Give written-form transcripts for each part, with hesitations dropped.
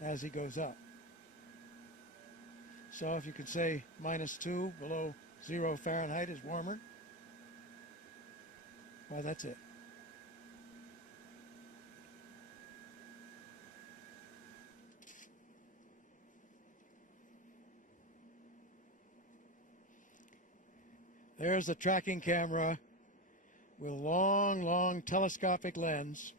as he goes up. So if you could say -2 below 0 Fahrenheit is warmer, well, that's it. There's a tracking camera with a long, long telescopic lens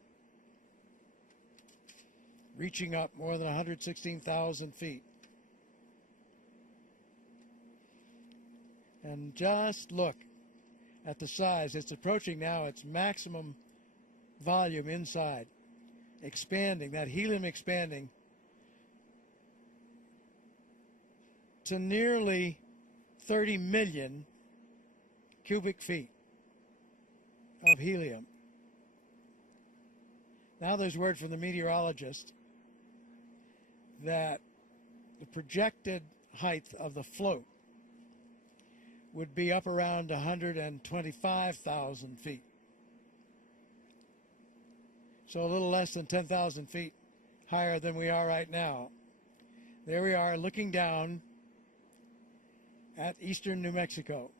reaching up more than 116,000 feet. And just look at the size. It's approaching now its maximum volume inside, expanding, that helium expanding to nearly 30 million cubic feet of helium. Now there's word from the meteorologist that the projected height of the float would be up around 125,000 feet. So a little less than 10,000 feet higher than we are right now. There we are looking down at eastern New Mexico.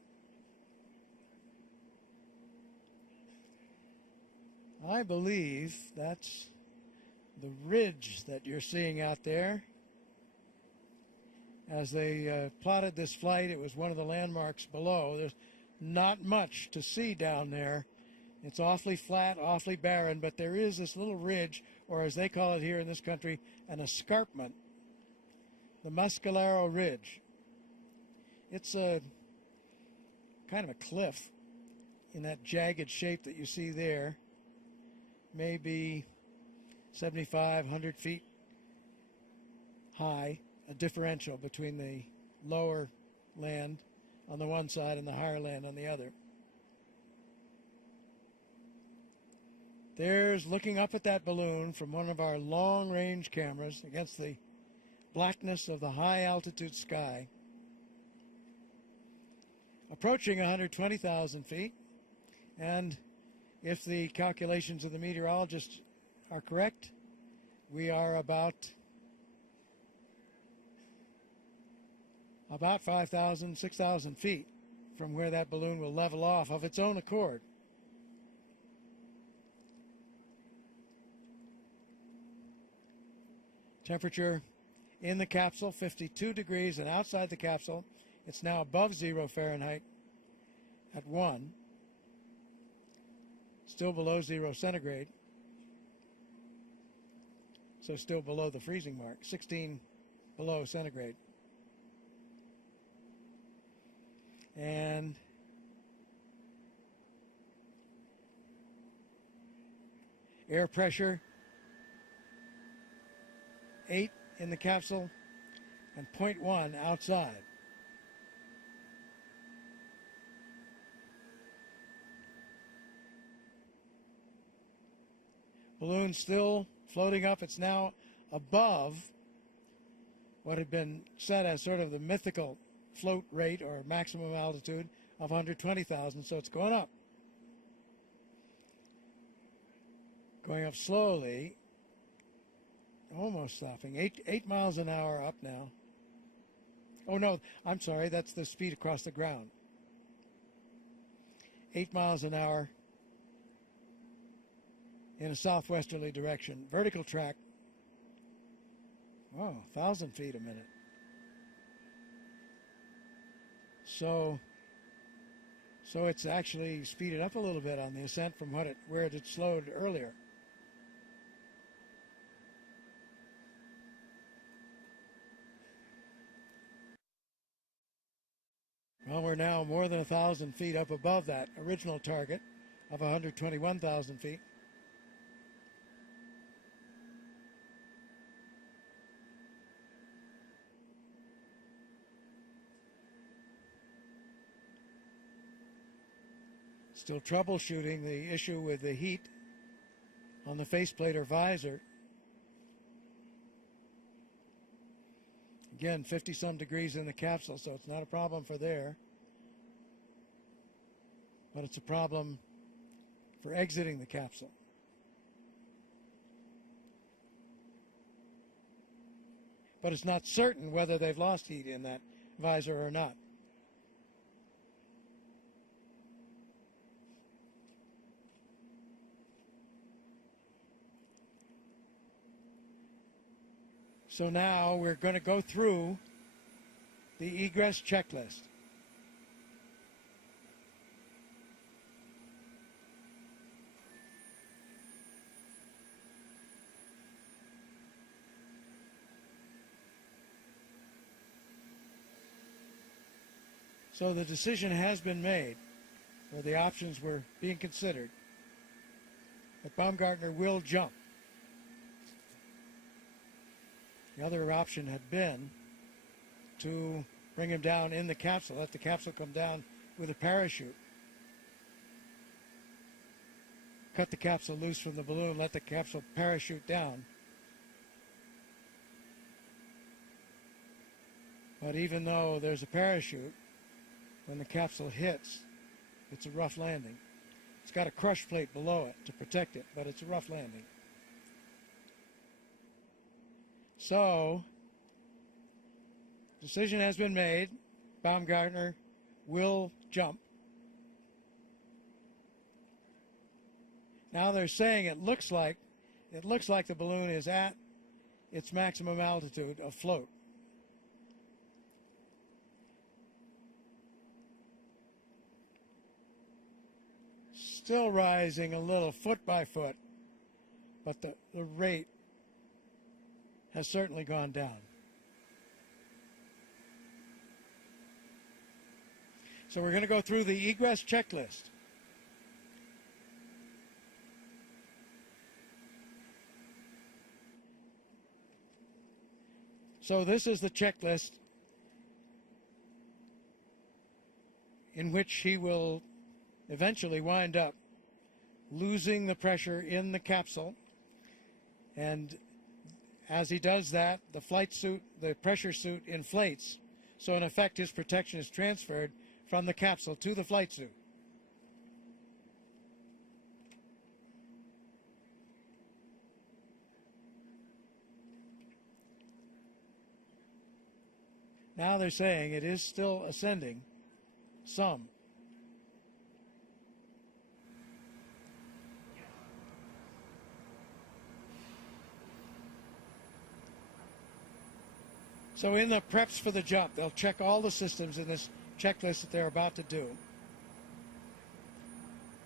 I believe that's the ridge that you're seeing out there. As they plotted this flight, it was one of the landmarks below. There's not much to see down there. It's awfully flat, awfully barren, but there is this little ridge, or as they call it here in this country, an escarpment, the Mescalero Ridge. It's a kind of a cliff in that jagged shape that you see there, maybe 75, 100 feet high, a differential between the lower land on the one side and the higher land on the other. There's looking up at that balloon from one of our long-range cameras against the blackness of the high-altitude sky, approaching 120,000 feet, and if the calculations of the meteorologists are correct, we are about 5,000, 6,000 feet from where that balloon will level off of its own accord. Temperature in the capsule, 52 degrees, and outside the capsule, it's now above 0 Fahrenheit at 1, still below 0 centigrade, so still below the freezing mark, 16 below centigrade. And air pressure, 8 in the capsule and 0.1 outside. Balloon still floating up. It's now above what had been set as sort of the mythical float rate or maximum altitude of 120,000, so it's going up. Going up slowly, almost stopping. 8 miles an hour up now. Oh no, I'm sorry, that's the speed across the ground. 8 miles an hour in a southwesterly direction. Vertical track, 1,000 feet a minute. So it's actually speeded up a little bit on the ascent from where it had slowed earlier. Well, we're now more than 1,000 feet up above that original target of 121,000 feet. Still troubleshooting the issue with the heat on the faceplate or visor. Again, 50-some degrees in the capsule, so it's not a problem for there. But it's a problem for exiting the capsule. but it's not certain whether they've lost heat in that visor or not. So now we're going to go through the egress checklist. So the decision has been made, or the options were being considered, that Baumgartner will jump. The other option had been to bring him down in the capsule, let the capsule come down with a parachute. Cut the capsule loose from the balloon, let the capsule parachute down. But even though there's a parachute, when the capsule hits, it's a rough landing. It's got a crush plate below it to protect it, but it's a rough landing. So, decision has been made. Baumgartner will jump. Now they're saying it looks like the balloon is at its maximum altitude afloat. Still rising a little foot by foot, but the rate has certainly gone down. So we're going to go through the egress checklist. So this is the checklist in which he will eventually wind up losing the pressure in the capsule, and as he does that, the flight suit, the pressure suit inflates, so in effect his protection is transferred from the capsule to the flight suit. Now they're saying it is still ascending some. So in the preps for the jump, they'll check all the systems in this checklist that they're about to do.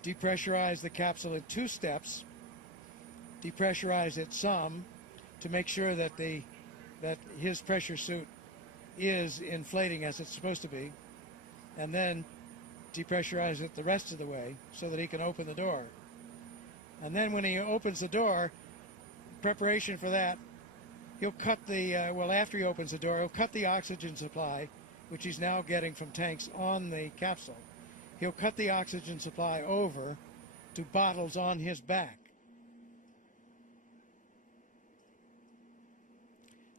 Depressurize the capsule in 2 steps. Depressurize it some to make sure that his pressure suit is inflating as it's supposed to be, and then depressurize it the rest of the way so that he can open the door. And then when he opens the door, preparation for that, he'll cut the, after he opens the door, he'll cut the oxygen supply, which he's now getting from tanks on the capsule. He'll cut the oxygen supply over to bottles on his back.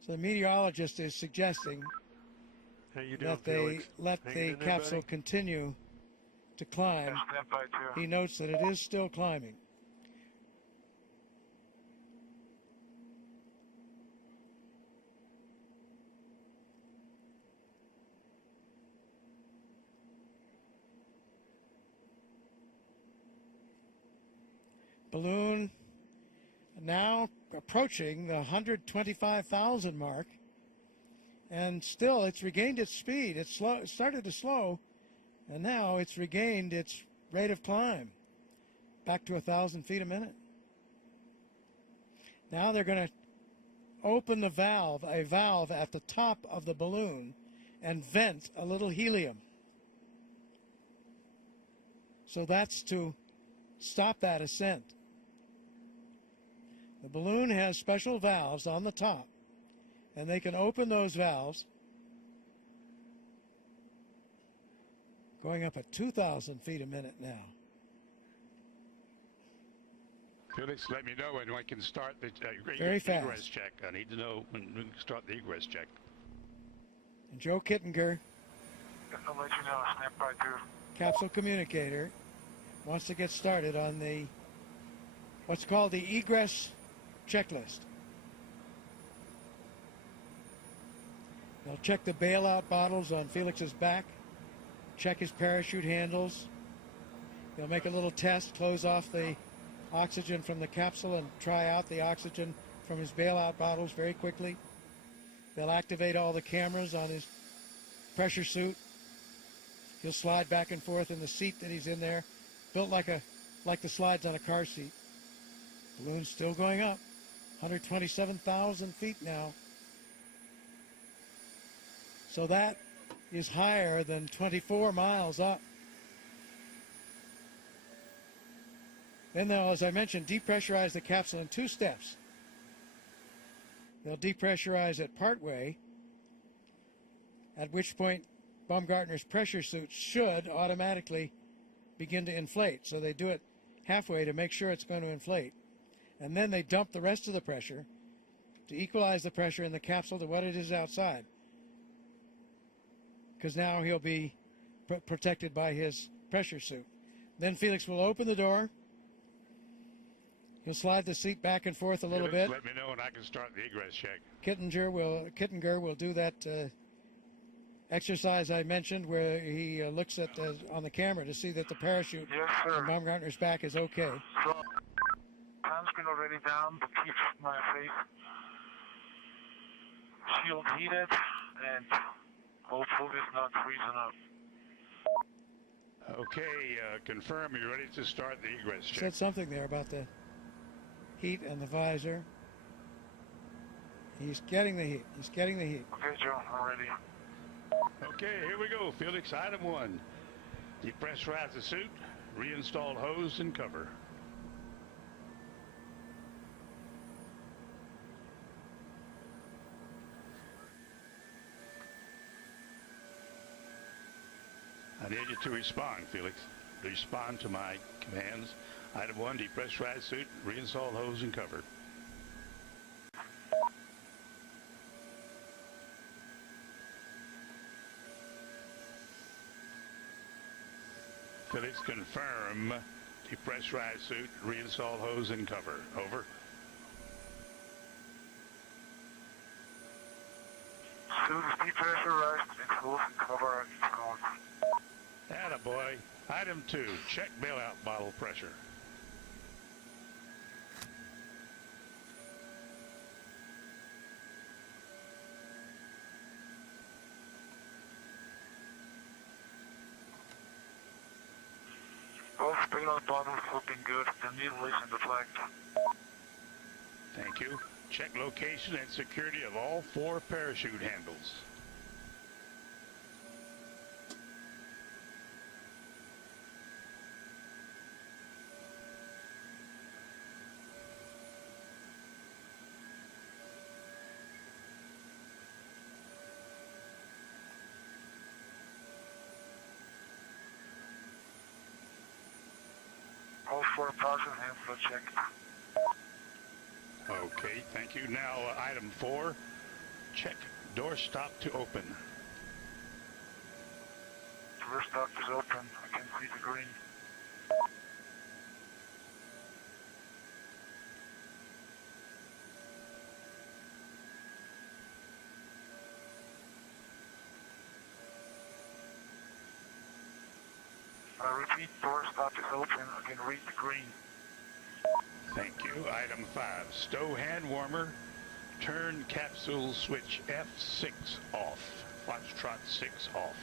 So the meteorologist is suggesting that they let the capsule continue to climb. He notes that it is still climbing. Balloon now approaching the 125,000 mark, and still it's regained its speed. It started to slow, and now it's regained its rate of climb back to 1,000 feet a minute. Now they're going to open a valve at the top of the balloon, and vent a little helium. So that's to stop that ascent. The balloon has special valves on the top, and they can open those valves going up at 2,000 feet a minute now. Felix, let me know when I can start the Very fast. egress check. I need to know when we can start the egress check. And Joe Kittinger, I'll let you know. Stand by, too. capsule communicator, wants to get started on the what's called the egress checklist. They'll check the bailout bottles on Felix's back, check his parachute handles. They'll make a little test, close off the oxygen from the capsule and try out the oxygen from his bailout bottles very quickly. They'll activate all the cameras on his pressure suit. He'll slide back and forth in the seat that he's in there, built like the slides on a car seat. Balloon's still going up, 127,000 feet now. So that is higher than 24 miles up. Then they'll, as I mentioned, depressurize the capsule in 2 steps. They'll depressurize it partway, at which point Baumgartner's pressure suit should automatically begin to inflate. So they do it halfway to make sure it's going to inflate. And then they dump the rest of the pressure to equalize the pressure in the capsule to what it is outside. Because now he'll be protected by his pressure suit. Then Felix will open the door. He'll slide the seat back and forth a little bit. Let me know when I can start the egress check. Kittinger will do that exercise I mentioned where he looks at on the camera to see that the parachute Yes, on sir. Baumgartner's back is okay. So, sunscreen already down to keep my face shield heated, and hopefully it's not freezing up. Okay, confirm you're ready to start the egress check. Said something there about the heat and the visor. He's getting the heat. He's getting the heat. Okay, Joe, I'm ready. Okay, here we go. Felix, item 1. Depressurize the suit, reinstall hose and cover. I need you to respond, Felix. Respond to my commands. Item 1, depressurize suit, reinstall hose and cover. Felix, confirm. Depressurize suit, reinstall hose and cover. Over. Suit is depressurized and hose and cover is gone. Attaboy. Item 2, check bailout bottle pressure. Both bailout bottles looking good. The needle is in the flag. Thank you. Check location and security of all 4 parachute handles. All 4 parts and hands are checked. Okay, thank you. Now, item 4, check door stop to open. First stop is open. I can see the green. I repeat, door stop is open. I can read the green. Thank you. Item 5, stow hand warmer. Turn capsule switch F6 off. Foxtrot 6 off.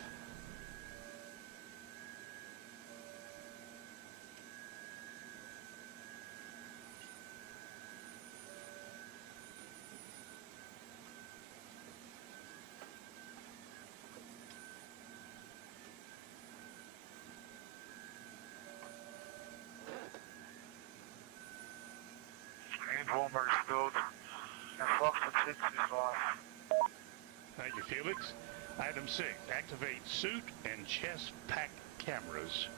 Hand warmer is stowed. And Foxtrot 6 is off. Thank you, Felix. Item 6, activate suit and chest pack cameras.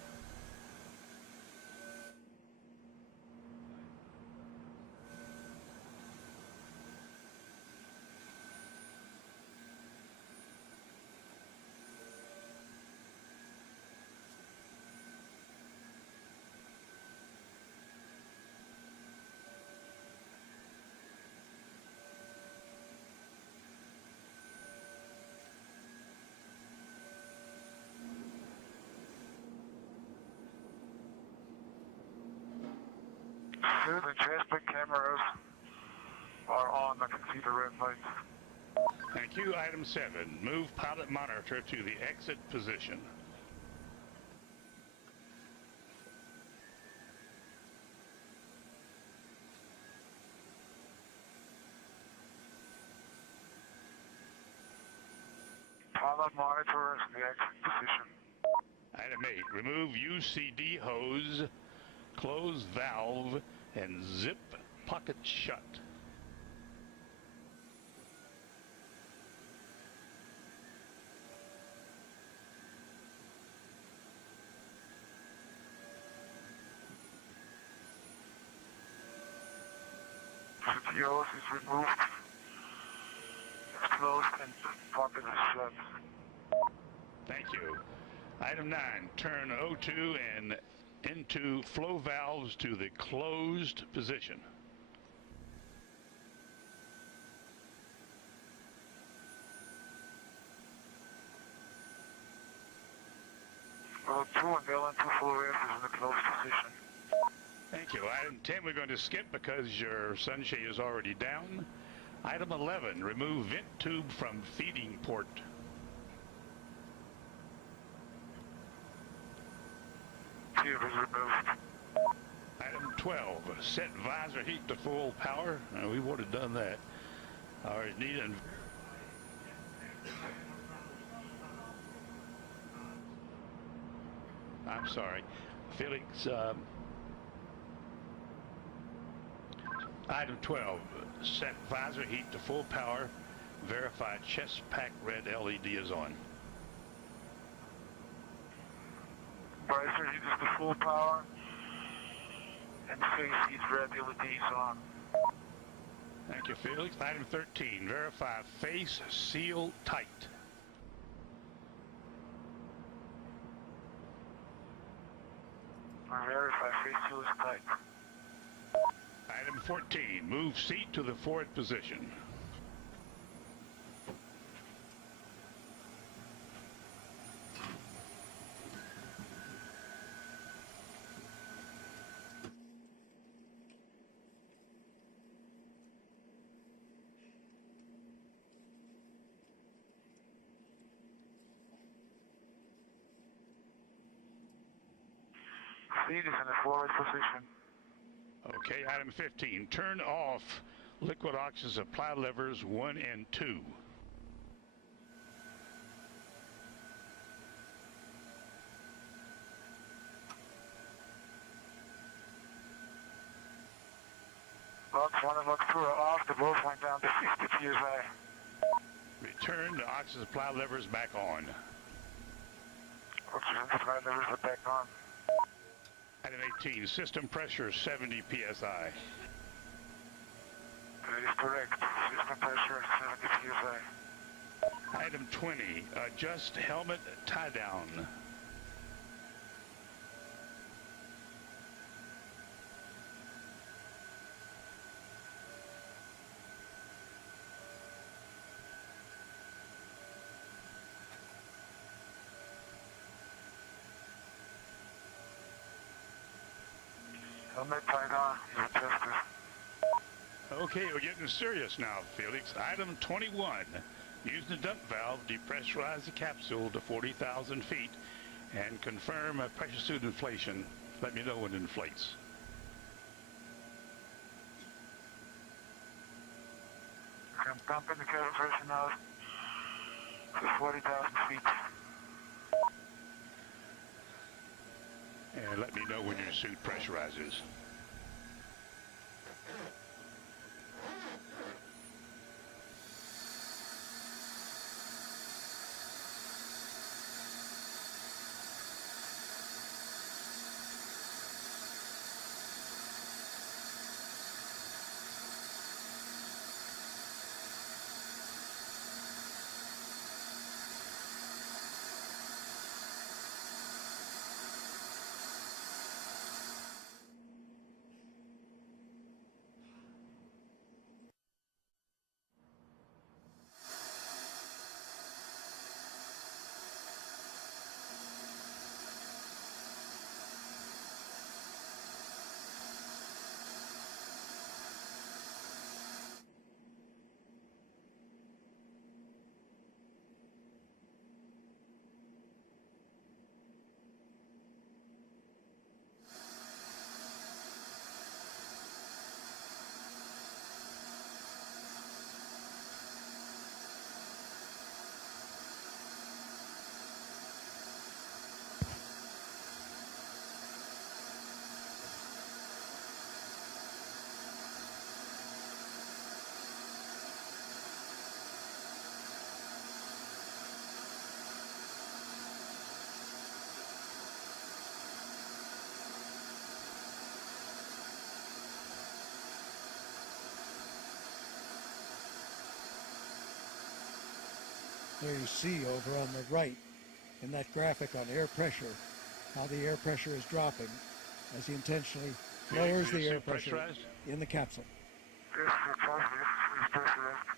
Two, the joystick cameras are on. I can see the red lights. Thank you. Item 7, move pilot monitor to the exit position. Pilot monitor is in the exit position. Item 8, remove UCD hose, close valve, and zip pocket shut. The hose is removed. It's closed and the pocket is shut. Thank you. Item 9, turn O2 and into flow valves to the closed position. Well, 2 and LN2 flow is in the closed position. Thank you. Item 10 we're going to skip because your sunshade is already down. Item 11, remove vent tube from feeding port. Tube is removed. Item 12, set visor heat to full power. We would have done that. Or need an I'm sorry, Felix. Item 12, set visor heat to full power. Verify chest pack red LED is on. Visor heat is the full power. And face heat red LED is on. Thank you, Felix. Item 13, verify face seal tight. Verify face seal is tight. Item 14, move seat to the forward position. Seat is in the forward position. Okay, item 15, turn off liquid oxygen supply levers 1 and 2. Box 1 and box 2 are off. The both went down to 60 psi. Return the oxygen supply levers back on. Oxygen supply levers are back on. Item 18, system pressure 70 psi. That is correct. System pressure 70 psi. Item 20, adjust helmet tie down. Helmet tied on. Is adjusted. Okay, we're getting serious now, Felix. Item 21, use the dump valve, depressurize the capsule to 40,000 feet, and confirm a pressure suit inflation. Let me know when it inflates. I'm pumping the cabin pressure now to 40,000 feet. And let me know when your suit pressurizes. There you see over on the right in that graphic on air pressure, how the air pressure is dropping as he intentionally lowers the air pressure Pressurized? in the capsule. Yes, sir, positive. Please pressurized.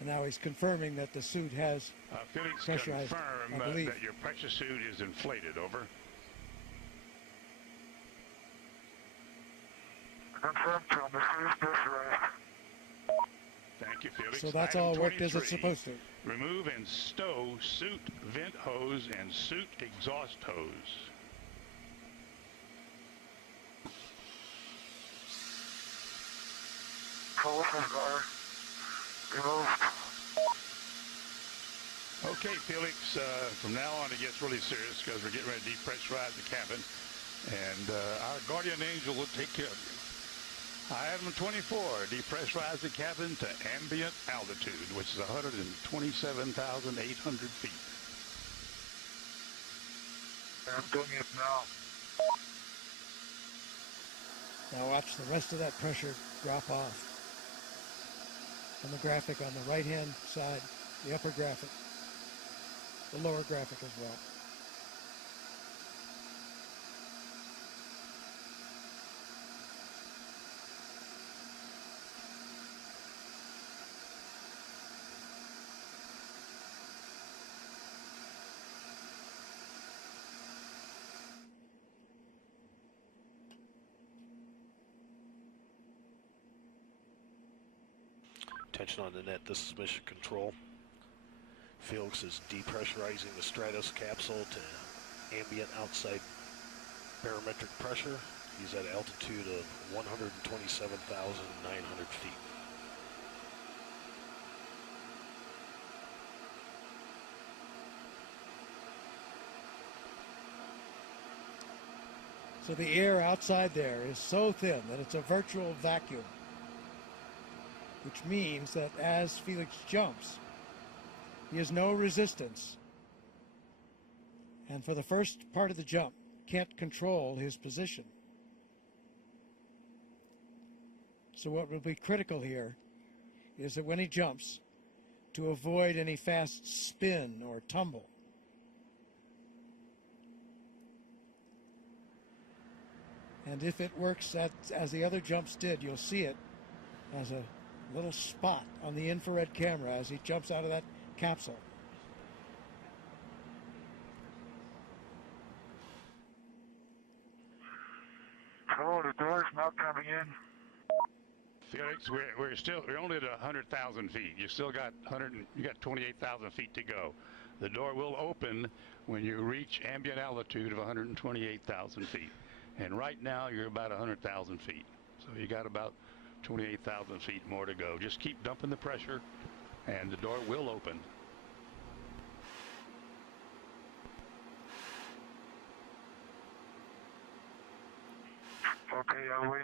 And now he's confirming that the suit has Felix, pressurized, confirm I believe. that your pressure suit is inflated. Over. Confirmed, Tom. The suit is pressurized. Thank you, Felix. So that's Item all worked as it's 23. supposed to. Remove and stow suit vent hose and suit exhaust hose. Coalition guard. Removed. Okay, Felix, from now on it gets really serious because we're getting ready to depressurize the cabin, and our guardian angel will take care of you. Item 24, depressurize the cabin to ambient altitude, which is 127,800 feet. I'm doing it now. Now watch the rest of that pressure drop off. On the graphic on the right-hand side, the upper graphic, the lower graphic as well. Attention on the net, this is Mission Control. Felix is depressurizing the Stratos capsule to ambient outside barometric pressure. He's at altitude of 127,900 feet. So the air outside there is so thin that it's a virtual vacuum, which means that as Felix jumps, he has no resistance, and for the first part of the jump, can't control his position. So what will be critical here is that when he jumps, to avoid any fast spin or tumble. And if it works as the other jumps did, you'll see it as a little spot on the infrared camera as he jumps out of that capsule. Oh, the door's not coming in. Felix, we're only at 100,000 feet. You still got 28,000 feet to go. The door will open when you reach ambient altitude of 128,000 feet. And right now you're about 100,000 feet. So you got about 28,000 feet more to go. Just keep dumping the pressure and the door will open. Okay, I'll wait.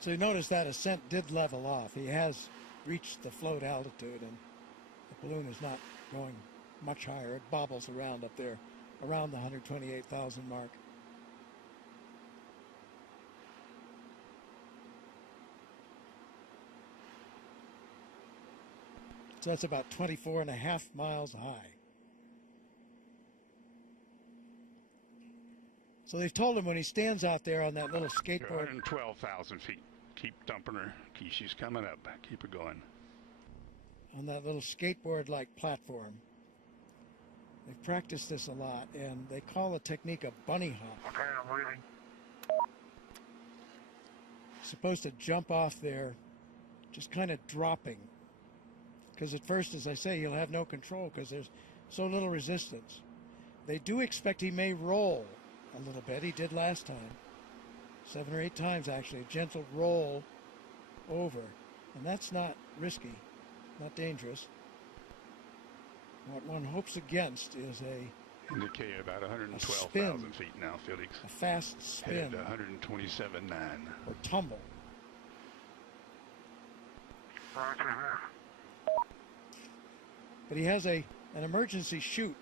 So you notice that ascent did level off. He has reached the float altitude, and the balloon is not going much higher. It bobbles around up there, around the 128,000 mark. So that's about 24.5 miles high. So they've told him when he stands out there on that little You're skateboard. 112,000 feet. Keep dumping her. She's coming up. Keep her going. On that little skateboard-like platform. They've practiced this a lot, and they call the technique a bunny hop. Okay, I'm waiting. Supposed to jump off there, just kind of dropping. Because at first, as I say, you'll have no control because there's so little resistance. They do expect he may roll a little bit. He did last time. 7 or 8 times, actually. A gentle roll over. And that's not risky, not dangerous. What one hopes against is a Indicated about 112,000 feet now, Felix. fast spin Headed to 127.9. or tumble. Roger that. But he has an emergency chute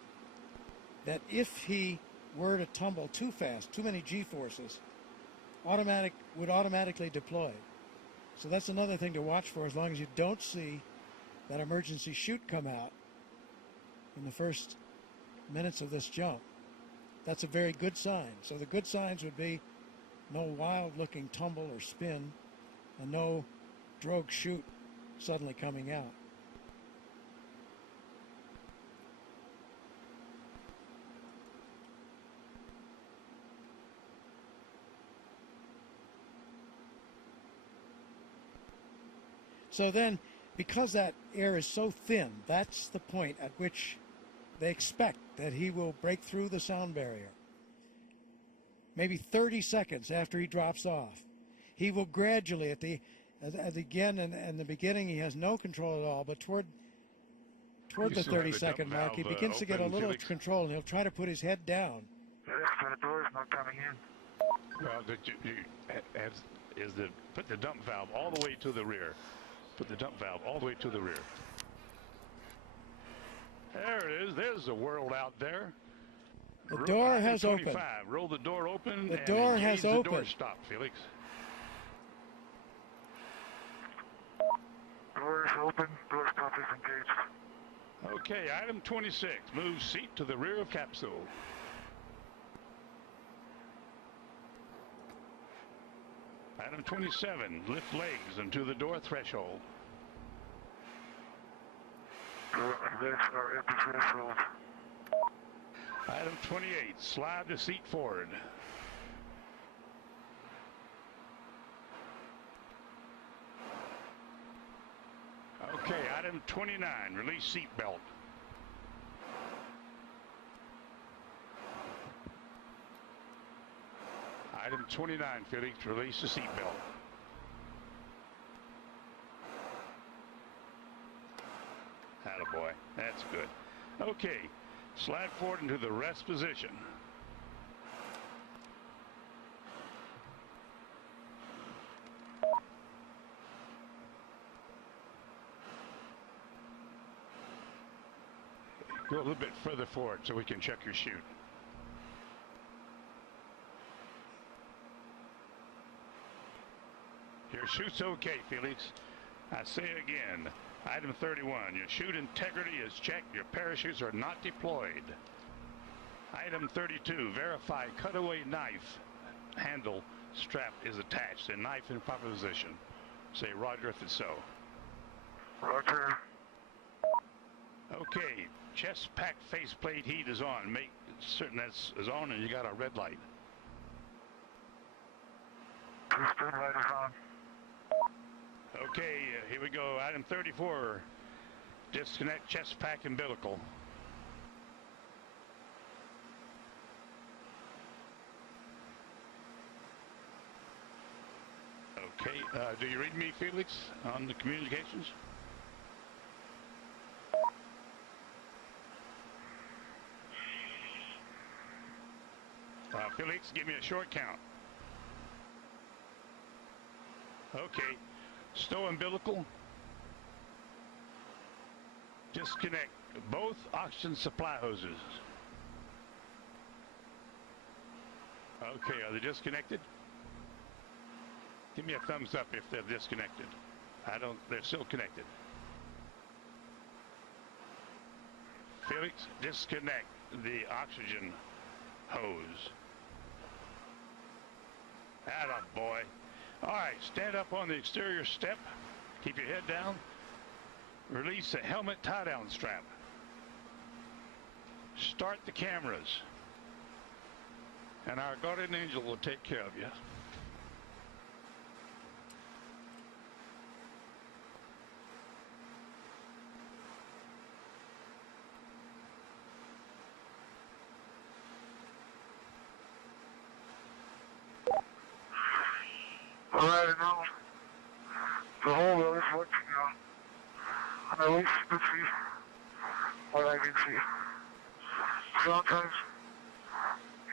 that if he were to tumble too fast, too many G-forces, would automatically deploy. So that's another thing to watch for, as long as you don't see that emergency chute come out in the first minutes of this jump. That's a very good sign. So the good signs would be no wild-looking tumble or spin, and no drogue chute suddenly coming out. So then, because that air is so thin, that's the point at which they expect that he will break through the sound barrier. Maybe 30 seconds after he drops off. He will gradually, again, in the beginning, he has no control at all, but toward the 30-second mark, he begins to get a little control, and he'll try to put his head down. The door's not coming in. Well, put the dump valve all the way to the rear. Put the dump valve all the way to the rear. There it is. There's the world out there. The door has opened. Roll the door open. The door has opened. The door stop, Felix. Door is open. Door stop is engaged. Okay, item 26. Move seat to the rear of capsule. Item 27. Lift legs into the door threshold. Legs are at the threshold. Item 28. Slide the seat forward. Okay, item 29. Release seat belt. Item 29, Felix, release the seat belt. Attaboy, that's good. Okay, slide forward into the rest position. Go a little bit further forward so we can check your chute. Your chute's okay, Felix. I say again, item 31, your chute integrity is checked. Your parachutes are not deployed. Item 32, verify cutaway knife handle strap is attached and knife in proper position. Say roger if it's so. Roger. Okay, chest pack faceplate heat is on. Make certain that's is on and you got a red light. Piston light is on. Okay, here we go. Item 34, disconnect chest pack umbilical. Okay, do you read me, Felix, on the communications? Felix, give me a short count. Okay, stow umbilical. Disconnect both oxygen supply hoses. Okay, are they disconnected? Give me a thumbs up if they're disconnected. They're still connected. Felix, disconnect the oxygen hose. Attaboy. All right, stand up on the exterior step. Keep your head down. Release the helmet tie-down strap. Start the cameras. And our guardian angel will take care of you. All right, now the whole world is watching now. And I wish to see what I can see. Sometimes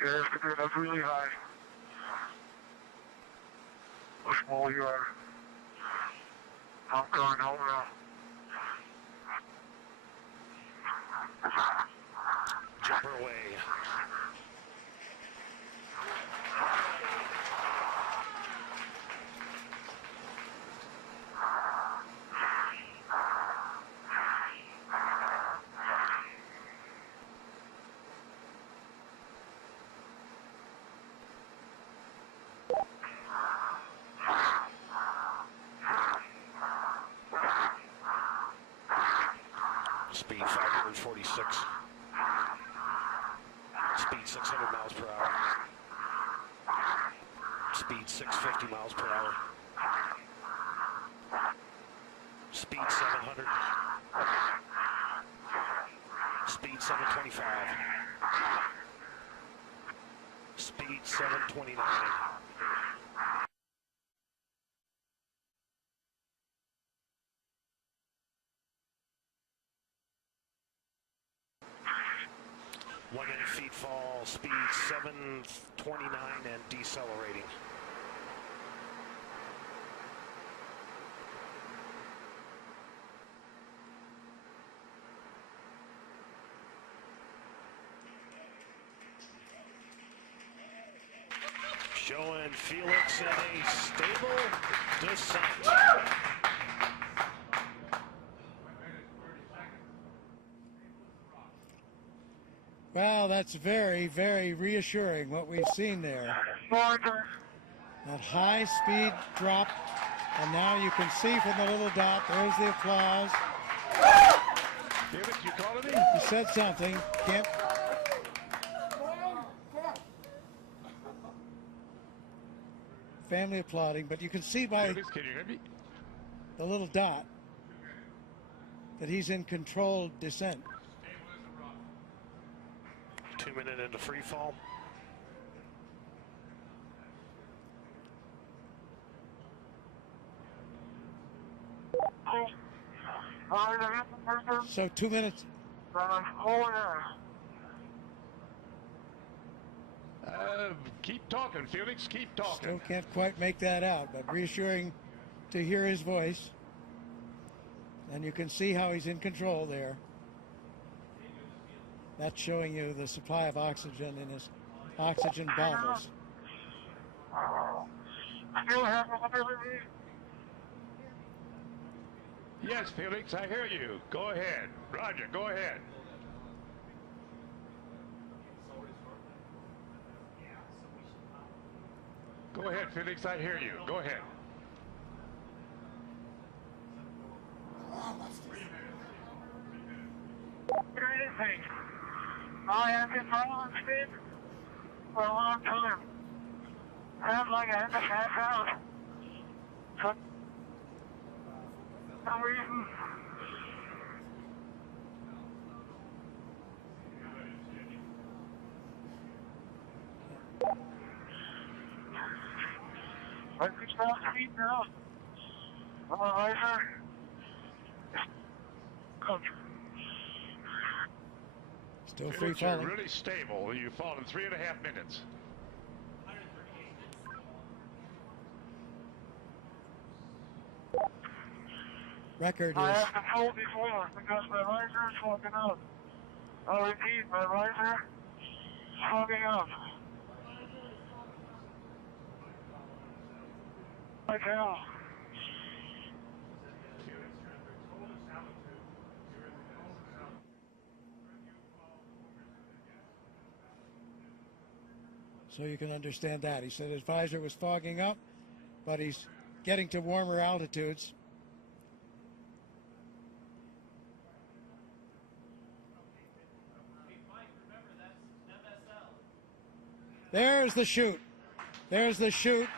you have to get up really high. How small you are. I'm going home now. Jumper away. 546. Speed 600 miles per hour. Speed 650 miles per hour. Speed 700. Speed 725. Speed 729. Feet fall, speed 729 and decelerating. Showing Felix in a stable descent. Well, that's very, very reassuring what we've seen there. That high speed drop, and now you can see from the little dot, there's the applause. Felix, you calling me? He said something. Can't. Family applauding, but you can see by Felix, can you hear me? the little dot that he's in controlled descent. 2 minutes into free fall. So 2 minutes. Keep talking, Felix. Keep talking. Still can't quite make that out, but reassuring to hear his voice. And you can see how he's in control there. That's showing you the supply of oxygen in his oxygen bottles. Yes, Felix, I hear you. Go ahead. Roger, go ahead. Go ahead, Felix, I hear you. Go ahead. I have been following speed for a long time. I'm like I had to pass out. For some reason. I can stop speed now. I'm a riser. Still free Felix, you're falling. really stable. You've fallen 3.5 minutes. Record I is have to pull before because my riser is fogging up. I'll repeat, my riser is fogging up. Like hell. so you can understand that. He said his visor was fogging up, but he's getting to warmer altitudes. There's the chute. There's the chute.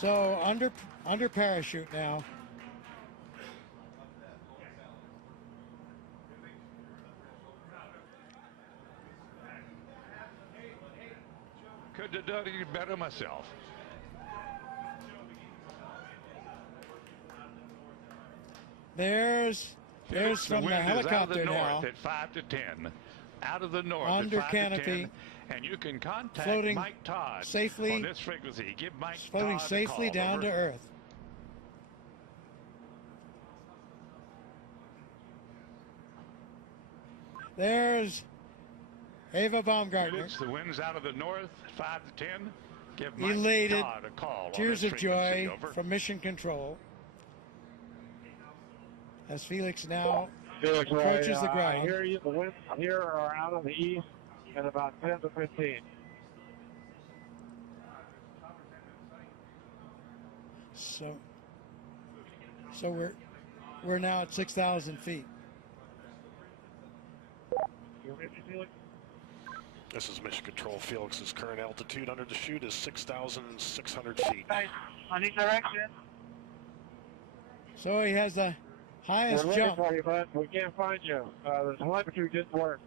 So under parachute now. Could have done it better myself. There's Felix, from the wind is out of helicopter the north now. at 5 to 10. Out of the north Under at 5 canopy, to 10. And you can contact floating Mike Todd safely- on this frequency. Give Mike Floating Todd a safely call. down Over. to Earth. Ava Baumgartner, Felix, the wind's out of the north, 5 to 10. Give Mike elated, Todd a call on tears this of frequency, joy over. from Mission Control as Felix now Felix, approaches the I ground. hear you. The winds here are out of the east at about 10 to 15. So we're now at 6,000 feet. You ready, Felix? This is Mission Control. Felix's current altitude under the chute is 6,600 feet. Hey, I need direction. So he has the highest We're looking jump. for you, bud. We can't find you. The telemetry didn't work.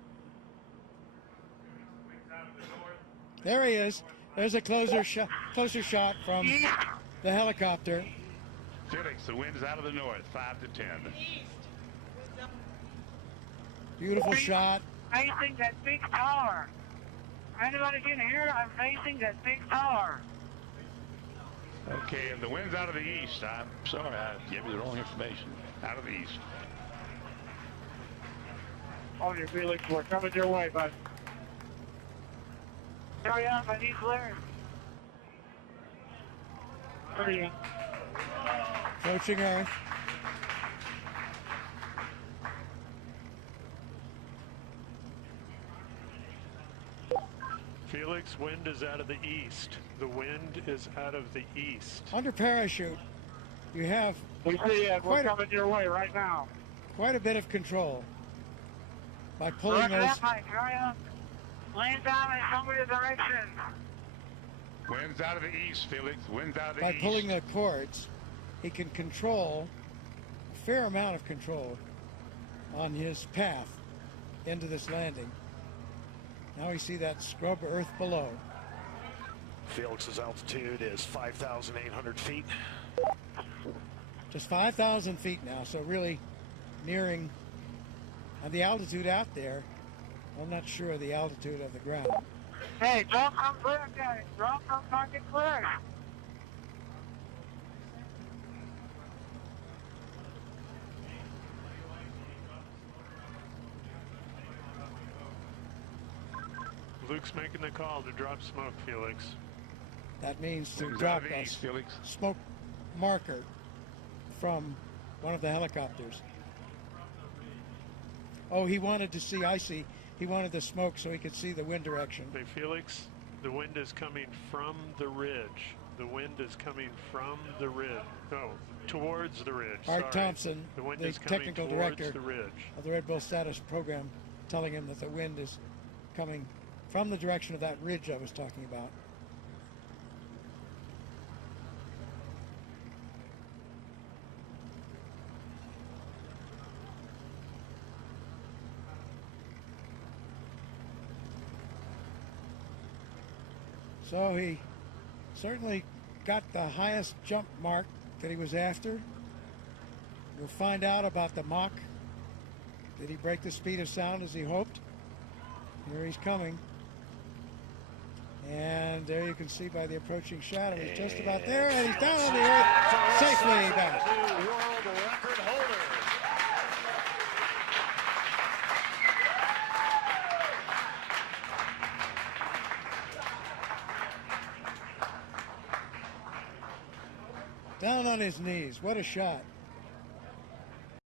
There he is. There's a closer shot from the helicopter. Felix, the wind's out of the north, 5 to 10. Beautiful shot. Facing that big tower. Anybody can hear? I'm facing that big tower. Okay, and the wind's out of the east. I'm sorry, I gave you the wrong information. Out of the east. On your Felix, we're coming your way, bud. Hurry up, I need clearance. Hurry up. Approaching Earth. Felix, wind is out of the east. The wind is out of the east. Under parachute, you have We see it. We're Quite a- coming your way right now. quite a bit of control by pulling Roger those. that, Mike. Hurry up. Land down and show me the direction. Wind's out of the east, Felix. Wind's out of the By east. pulling the cords, he can control a fair amount of control on his path into this landing. Now we see that scrub earth below. Felix's altitude is 5,800 feet. Just 5,000 feet now, so really nearing the altitude out there. I'm not sure of the altitude of the ground. Hey, don't come clear, guys. Don't come fucking clear. Luke's making the call to drop smoke, Felix. That means to Wind's drop out of the a east, Felix. smoke marker from one of the helicopters. Oh, he wanted to see, I see. He wanted the smoke so he could see the wind direction. Hey, Felix, the wind is coming from the ridge. The wind is coming from the ridge. No, towards the ridge. Art Sorry. Thompson, the wind the is coming technical towards director the ridge. of the Red Bull status program, telling him that the wind is coming from the direction of that ridge I was talking about. So he certainly got the highest jump mark that he was after. We'll find out about the Mach. Did he break the speed of sound as he hoped? Here he's coming. And there you can see by the approaching shadow, he's just about there, and he's down on the earth safely back. New world record holder. Down on his knees. What a shot.